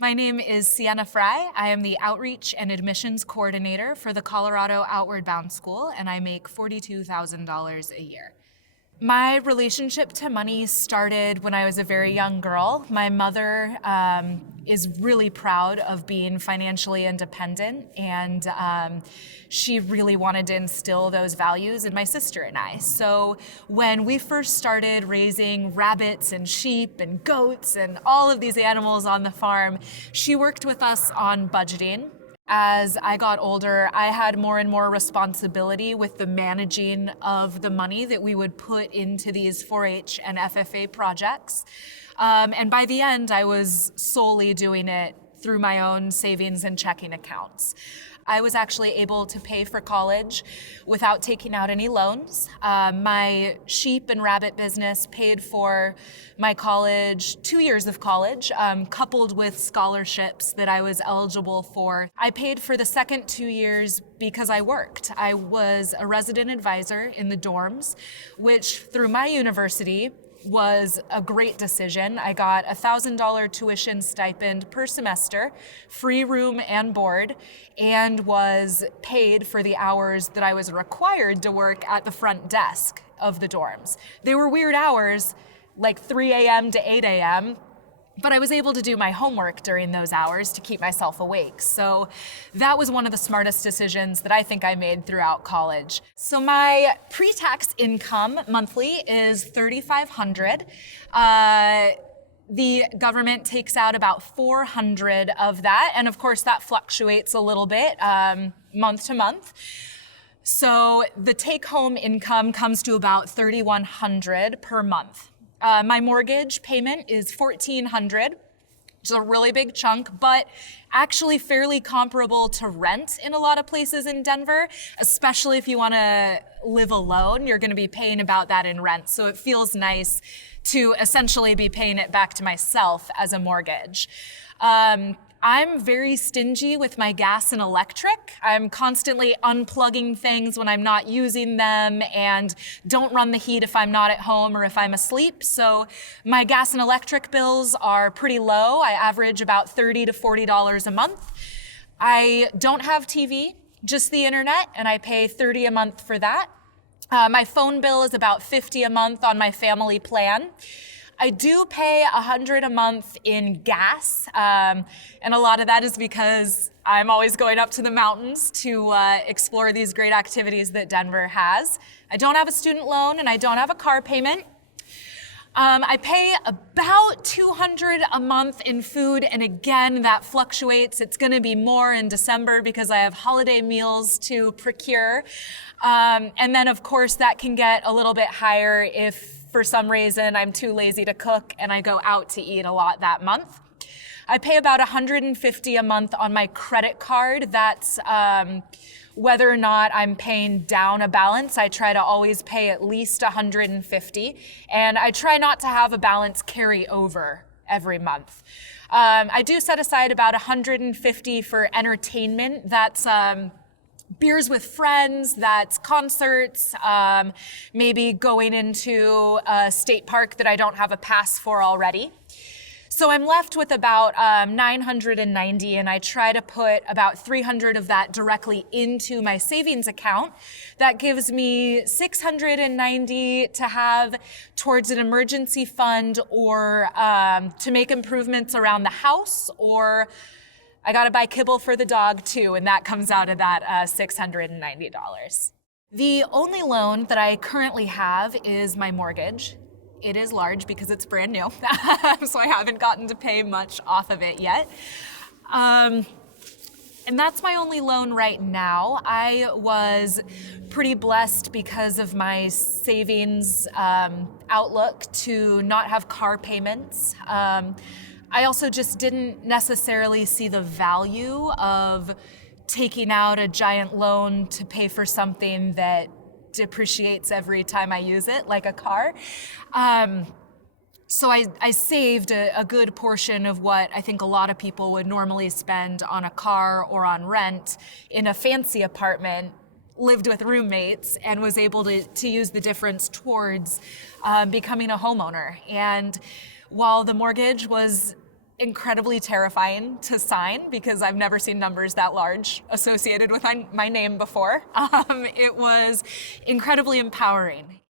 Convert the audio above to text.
My name is Sienna Fry. I am the Outreach and Admissions Coordinator for the Colorado Outward Bound School, and I make $42,000 a year. My relationship to money started when I was a very young girl. My mother is really proud of being financially independent, and she really wanted to instill those values in my sister and I. So when we first started raising rabbits and sheep and goats and all of these animals on the farm, she worked with us on budgeting. As I got older, I had more and more responsibility with the managing of the money that we would put into these 4-H and FFA projects. And by the end, I was solely doing it through my own savings and checking accounts. I was actually able to pay for college without taking out any loans. My sheep and rabbit business paid for my college, 2 years of college, coupled with scholarships that I was eligible for. I paid for the second 2 years because I worked. I was a resident advisor in the dorms, which through my university was a great decision. I got a $1,000 tuition stipend per semester, free room and board, and was paid for the hours that I was required to work at the front desk of the dorms. They were weird hours, like 3 a.m. to 8 a.m., but I was able to do my homework during those hours to keep myself awake. So that was one of the smartest decisions that I think I made throughout college. So my pre-tax income monthly is $3,500. The government takes out about $400 of that. And of course that fluctuates a little bit month to month. So the take-home income comes to about $3,100 per month. My mortgage payment is $1,400, which is a really big chunk, but actually fairly comparable to rent in a lot of places in Denver, especially if you want to live alone. You're going to be paying about that in rent. So it feels nice to essentially be paying it back to myself as a mortgage. I'm very stingy with my gas and electric. I'm constantly unplugging things when I'm not using them and don't run the heat if I'm not at home or if I'm asleep. So my gas and electric bills are pretty low. I average about $30 to $40 a month. I don't have TV, just the internet, and I pay $30 a month for that. My phone bill is about $50 a month on my family plan. I do pay $100 a month in gas, and a lot of that is because I'm always going up to the mountains to explore these great activities that Denver has. I don't have a student loan and I don't have a car payment. I pay about $200 a month in food, and again, that fluctuates. It's going to be more in December because I have holiday meals to procure. And then, of course, that can get a little bit higher if for some reason I'm too lazy to cook and I go out to eat a lot that month. I pay about $150 a month on my credit card. That's whether or not I'm paying down a balance. I try to always pay at least $150, and I try not to have a balance carry over every month. I do set aside about $150 for entertainment. That's beers with friends, that's concerts, maybe going into a state park that I don't have a pass for already. So I'm left with about $990, and I try to put about $300 of that directly into my savings account. That gives me $690 to have towards an emergency fund or to make improvements around the house, or I gotta buy kibble for the dog too, and that comes out of that $690. The only loan that I currently have is my mortgage. It is large because it's brand new, so I haven't gotten to pay much off of it yet. And that's my only loan right now. I was pretty blessed because of my savings outlook to not have car payments. I also just didn't necessarily see the value of taking out a giant loan to pay for something that depreciates every time I use it, like a car. So I saved a good portion of what I think a lot of people would normally spend on a car or on rent in a fancy apartment, lived with roommates, and was able to use the difference towards becoming a homeowner. And while the mortgage was incredibly terrifying to sign because I've never seen numbers that large associated with my name before. It was incredibly empowering.